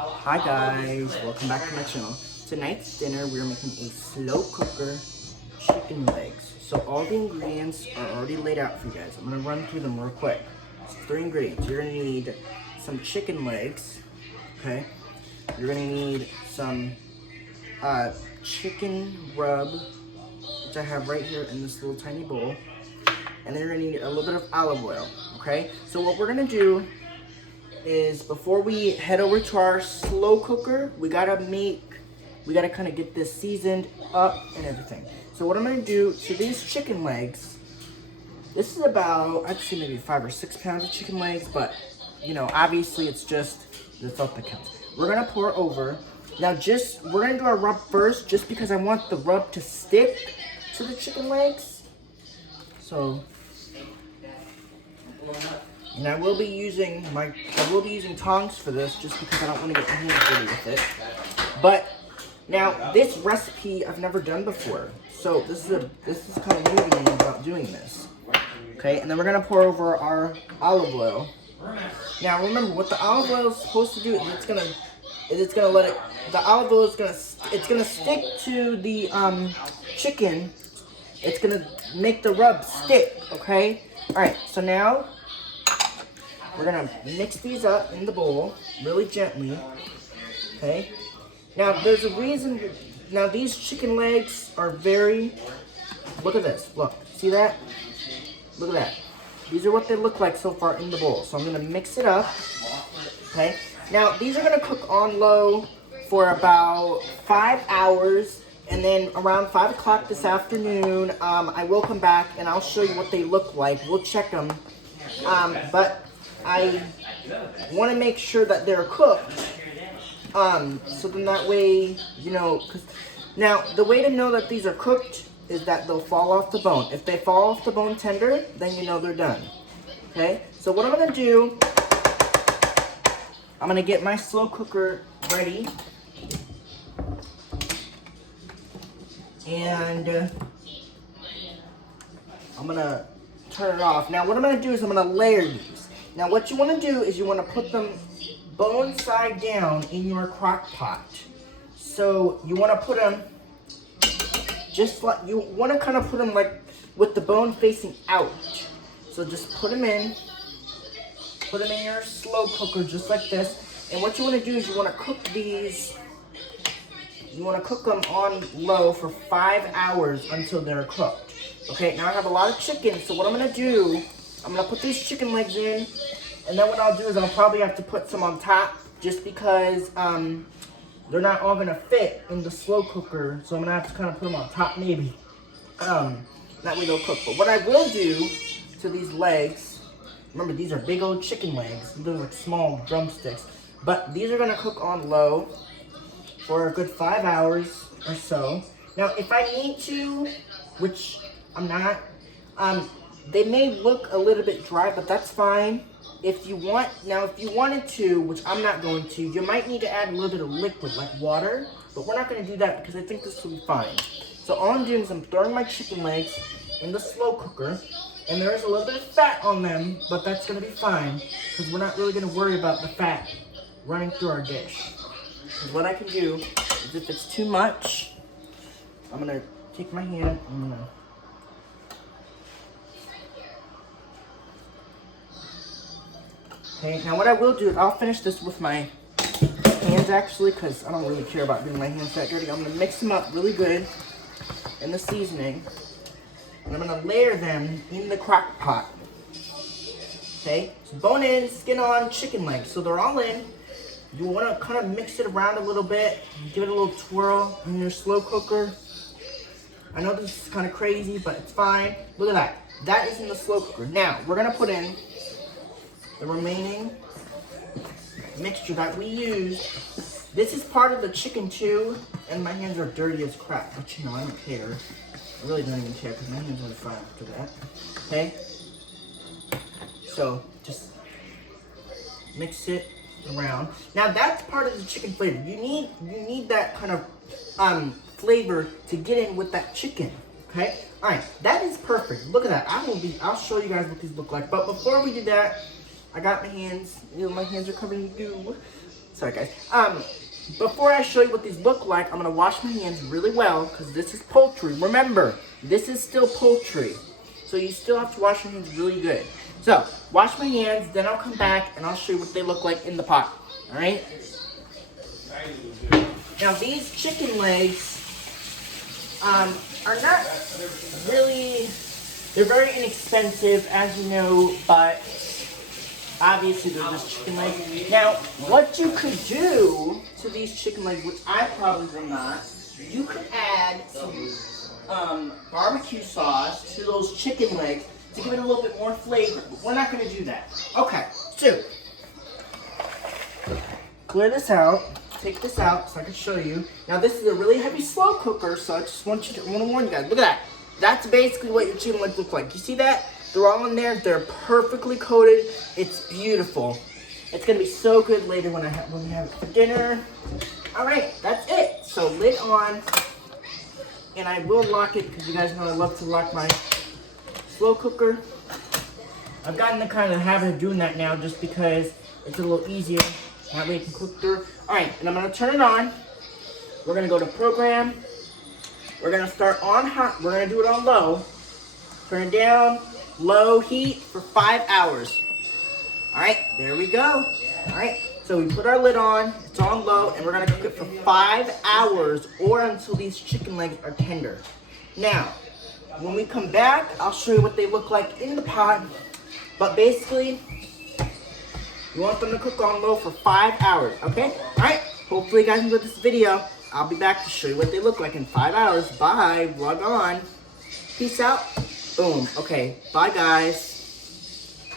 Hi guys, welcome back to my channel. Tonight's dinner we're making a slow cooker chicken legs. So all the ingredients are already laid out for you guys. I'm gonna run through them real quick. It's 3 ingredients. You're gonna need some chicken legs, okay? You're gonna need some chicken rub, which I have right here in this little tiny bowl. And then you're gonna need a little bit of olive oil, okay? So what we're gonna do is before we head over to our slow cooker, we gotta kind of get this seasoned up and everything. So what I'm gonna do to these chicken legs, this is about, I'd say maybe 5 or 6 pounds of chicken legs, but you know, obviously it's just the thought that counts. We're gonna pour over. Now we're gonna do our rub first, just because I want the rub to stick to the chicken legs. So, and I will be using tongs for this just because I don't want to get my hands dirty with it. But now this recipe I've never done before, so this is kind of new to me about doing this. Okay, and then we're gonna pour over our olive oil. Now remember what the olive oil is supposed to do is it's gonna let it. The olive oil is gonna stick to the chicken. It's gonna make the rub stick. Okay. All right. So now we're gonna mix these up in the bowl really gently, okay? Now there's a reason, now these chicken legs are look at this, look, see that? Look at that. These are what they look like so far in the bowl. So I'm gonna mix it up, okay? Now these are gonna cook on low for about 5 hours, and then around 5 o'clock this afternoon, I will come back and I'll show you what they look like. We'll check them, but I want to make sure that they're cooked, so then that way, you know, now the way to know that these are cooked is that they'll fall off the bone. If they fall off the bone tender, then you know they're done, okay? So what I'm going to do, I'm going to get my slow cooker ready, and I'm going to turn it off. Now what I'm going to do is I'm going to layer these. Now what you want to do is you want to put them bone side down in your crock pot. So you want to put them just like, you want to kind of put them like with the bone facing out. So just put them in your slow cooker just like this. And what you want to do is you want to cook these, you want to cook them on low for 5 hours until they're cooked. Okay, now I have a lot of chicken, so what I'm going to do, I'm going to put these chicken legs in, and then what I'll do is I'll probably have to put some on top just because they're not all going to fit in the slow cooker, so I'm going to have to kind of put them on top maybe. That way they'll cook. But what I will do to these legs, remember these are big old chicken legs, they're like small drumsticks, but these are going to cook on low for a good 5 hours or so. Now if I need to, which I'm not, they may look a little bit dry, but that's fine. If you wanted to, which I'm not going to, you might need to add a little bit of liquid, like water, but we're not going to do that because I think this will be fine. So all I'm doing is I'm throwing my chicken legs in the slow cooker, and there is a little bit of fat on them, but that's going to be fine because we're not really going to worry about the fat running through our dish. Because what I can do is if it's too much, I'm going to take my hand, I'm going to okay, now what I will do is I'll finish this with my hands actually, because I don't really care about getting my hands that dirty. I'm going to mix them up really good in the seasoning, and I'm going to layer them in the crock pot. Okay, so bone in, skin on, chicken legs, so they're all in. You want to kind of mix it around a little bit, give it a little twirl in your slow cooker. I know this is kind of crazy, but it's fine. Look at that. That is in the slow cooker. Now, we're going to put in the remaining mixture that we used. This is part of the chicken too, and my hands are dirty as crap, but you know, I don't care. I really don't even care because my hands are fine after that. Okay? So, just mix it around. Now that's part of the chicken flavor. You need that kind of flavor to get in with that chicken. Okay? Alright, that is perfect. Look at that. I'll show you guys what these look like. But before we do that, I got my hands, my hands are covered in goo. Sorry guys. Before I show you what these look like, I'm gonna wash my hands really well because this is poultry. Remember, this is still poultry. So you still have to wash your hands really good. So, wash my hands, then I'll come back and I'll show you what they look like in the pot. Alright? Now these chicken legs are not really, they're very inexpensive as you know, but obviously they're just chicken legs. Now, what you could do to these chicken legs, which I probably will not, you could add some barbecue sauce to those chicken legs to give it a little bit more flavor, but we're not going to do that. Okay, so clear this out, take this out so I can show you. Now this is a really heavy slow cooker, so I just want to warn you guys. Look at that. That's basically what your chicken legs look like. You see that? They're all in there. They're perfectly coated. It's beautiful. It's going to be so good later when we have it for dinner. All right, that's it. So lid on. And I will lock it because you guys know I love to lock my slow cooker. I've gotten the kind of habit of doing that now just because it's a little easier. That way you can cook through. Alright, and I'm going to turn it on. We're going to go to program. We're going to start on hot. We're going to do it on low. Turn it down. Low heat for 5 hours. Alright, there we go. Alright, so we put our lid on. It's on low, and we're going to cook it for 5 hours or until these chicken legs are tender. Now, when we come back, I'll show you what they look like in the pot. But basically, you want them to cook on low for 5 hours, okay? Alright, hopefully you guys enjoyed this video. I'll be back to show you what they look like in 5 hours. Bye, vlog on. Peace out. Boom. Okay, bye guys.